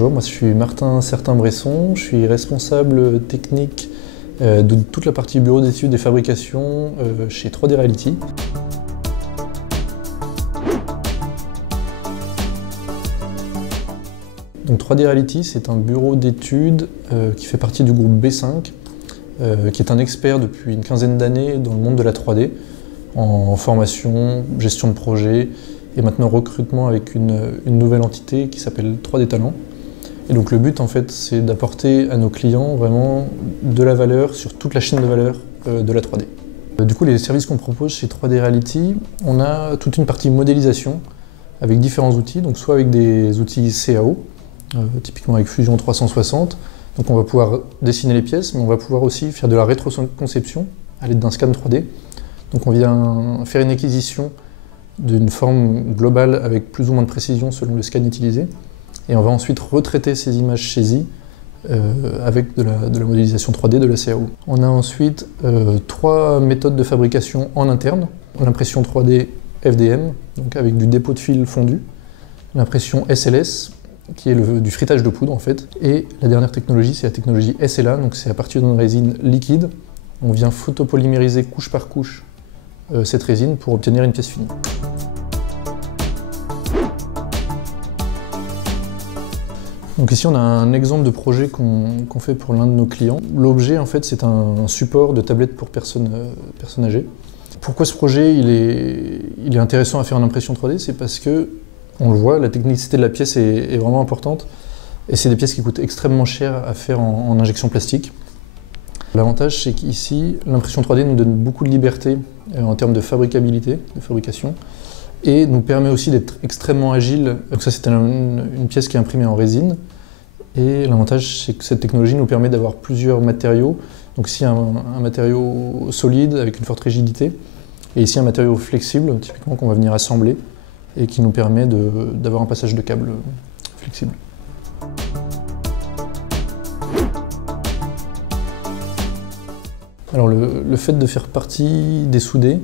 Bonjour, moi je suis Martin Certin-Bresson, je suis responsable technique de toute la partie bureau d'études et fabrication chez 3D Reality. Donc 3D Reality, c'est un bureau d'études qui fait partie du groupe B5, qui est un expert depuis une quinzaine d'années dans le monde de la 3D, en formation, gestion de projet et maintenant recrutement avec une nouvelle entité qui s'appelle 3D Talent. Et donc le but en fait c'est d'apporter à nos clients vraiment de la valeur sur toute la chaîne de valeur de la 3D. Du coup les services qu'on propose chez 3D Reality, on a toute une partie modélisation avec différents outils, donc soit avec des outils CAO, typiquement avec Fusion 360, donc on va pouvoir dessiner les pièces, mais on va pouvoir aussi faire de la rétroconception à l'aide d'un scan 3D. Donc on vient faire une acquisition d'une forme globale avec plus ou moins de précision selon le scan utilisé. Et on va ensuite retraiter ces images saisies avec de la modélisation 3D, de la CAO. On a ensuite 3 méthodes de fabrication en interne. L'impression 3D FDM, donc avec du dépôt de fil fondu. L'impression SLS, qui est du frittage de poudre en fait. Et la dernière technologie, c'est la technologie SLA, donc c'est à partir d'une résine liquide. On vient photopolymériser couche par couche cette résine pour obtenir une pièce finie. Donc ici on a un exemple de projet qu'on fait pour l'un de nos clients. L'objet en fait c'est un support de tablette pour personnes âgées. Pourquoi ce projet il est intéressant à faire en impression 3D? C'est parce que, on le voit, la technicité de la pièce est vraiment importante et c'est des pièces qui coûtent extrêmement cher à faire en injection plastique. L'avantage c'est qu'ici l'impression 3D nous donne beaucoup de liberté en termes de fabricabilité, de fabrication, et nous permet aussi d'être extrêmement agile. Donc ça c'est une pièce qui est imprimée en résine, et l'avantage c'est que cette technologie nous permet d'avoir plusieurs matériaux. Donc ici un matériau solide avec une forte rigidité, et ici un matériau flexible, typiquement qu'on va venir assembler, et qui nous permet d'avoir un passage de câble flexible. Alors le fait de faire partie des soudés,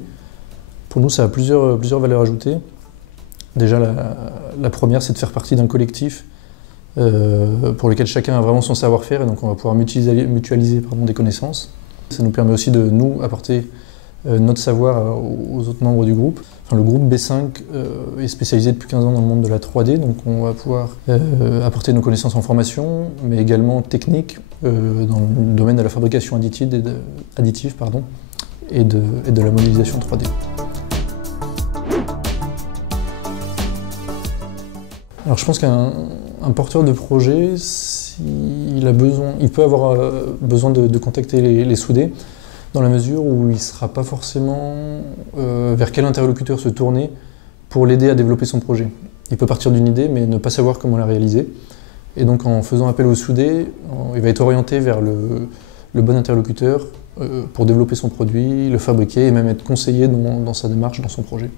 pour nous ça a plusieurs valeurs ajoutées. Déjà la première c'est de faire partie d'un collectif pour lequel chacun a vraiment son savoir-faire et donc on va pouvoir mutualiser des connaissances. Ça nous permet aussi de nous apporter notre savoir aux autres membres du groupe. Enfin, le groupe B5 est spécialisé depuis 15 ans dans le monde de la 3D, donc on va pouvoir apporter nos connaissances en formation, mais également techniques dans le domaine de la fabrication additive et de la modélisation 3D. Alors je pense qu'un porteur de projet, il peut avoir besoin de contacter les soudés, dans la mesure où il ne saura pas forcément vers quel interlocuteur se tourner pour l'aider à développer son projet. Il peut partir d'une idée mais ne pas savoir comment la réaliser. Et donc en faisant appel au soudé, il va être orienté vers le bon interlocuteur pour développer son produit, le fabriquer et même être conseillé dans sa démarche, dans son projet.